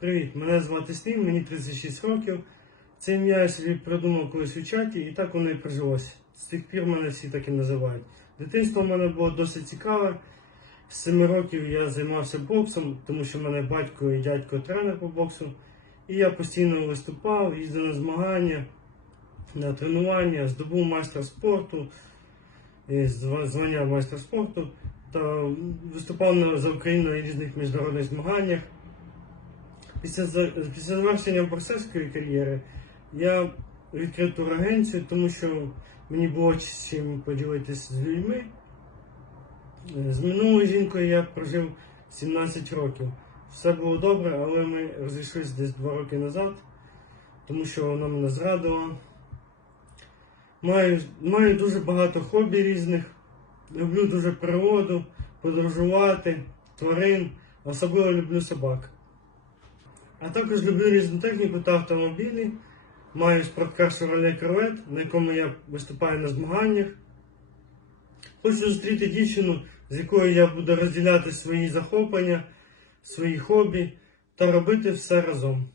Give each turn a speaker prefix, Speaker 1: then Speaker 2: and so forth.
Speaker 1: Привіт, мене звати Снім, мені 36 років. Це ім'я я собі придумав колись у чаті, і так воно і прижилось. З тих пір мене всі так і називають. Дитинство в мене було досить цікаве. З 7 років я займався боксом, тому що в мене батько і дядько тренер по боксу. І я постійно виступав, їздив на змагання, на тренування, здобув майстер спорту, звання майстер спорту та виступав за Україну на різних міжнародних змаганнях. Після, після завершення боксерської кар'єри я відкрив турагенцію, тому що мені було чим поділитися з людьми. З минулою жінкою я прожив 17 років. Все було добре, але ми розійшлися десь 2 роки назад, тому що вона мене зрадила. Маю, маю дуже багато хобі різних. Люблю дуже природу, подорожувати, тварин, особливо люблю собак. А також люблю різну техніку та автомобілі. Маю спорткар Chevrolet Corvette, на якому я виступаю на змаганнях. Хочу зустріти дівчину, з якою я буду розділяти свої захоплення, свої хобі та робити все разом.